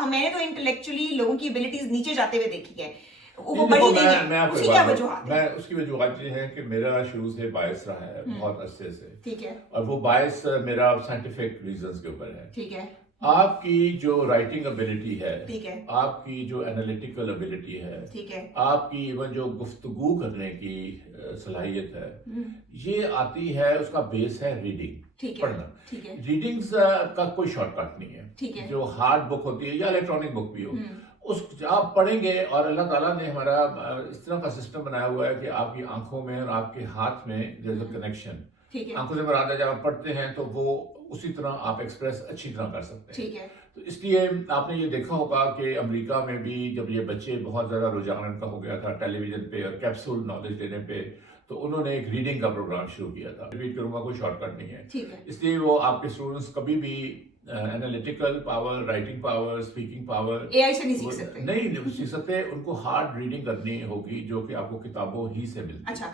मैंने तो इंटेलेक्चुअली लोगों की एबिलिटीज नीचे जाते हुए देखी है, वो नहीं, बड़ी देखो, नहीं है। मैं आपको उसकी एक क्या बात वजूहत है? मैं उसकी वजूहत ये है कि मेरा शुरू से बायस रहा है बहुत अरसे से, ठीक है, और वो बायस मेरा साइंटिफिक रीजंस के ऊपर है। ठीक है, आपकी जो राइटिंग एबिलिटी है, ठीक है, आपकी जो एनालिटिकल एबिलिटी है, ठीक है, आपकी इवन जो गुफ्तगू करने की सलाहियत है, हम्म, ये आती है, उसका बेस है रीडिंग, ठीक है, पढ़ना। ठीक है, रीडिंग्स का कोई शॉर्टकट नहीं है। ठीक है, जो हार्ड बुक होती है या इलेक्ट्रॉनिक बुक भी हो, हम्म, उस आप पढ़ेंगे, और अल्लाह ताला ने हमारा इस तरह का सिस्टम बनाया हुआ है कि आपकी आंखों में और आपके हाथ में देयर इज अ कनेक्शन। ठीक है, आंखों से मुराद है, जब आप पढ़ते हैं तो वो उसी तरह आप एक्सप्रेस अच्छी तरह कर सकते हैं। ठीक है, तो इसलिए आपने ये देखा होगा कि अमेरिका में भी जब ये बच्चे बहुत ज़्यादा रुझान इनका हो गया था टेलीविजन पे और कैप्सूल नॉलेज देने पे, तो उन्होंने एक रीडिंग का प्रोग्राम शुरू किया था। रिपीट करूंगा, कोई शॉर्टकट नहीं है। ठीक है, इसलिए वो आपके स्टूडेंट्स कभी भी analytical power, writing power, speaking power AI से नहीं सीख सकते। नहीं सीख सकते। उनको हार्ड रीडिंग करनी होगी जो कि आपको किताबों ही से मिलती है। अच्छा।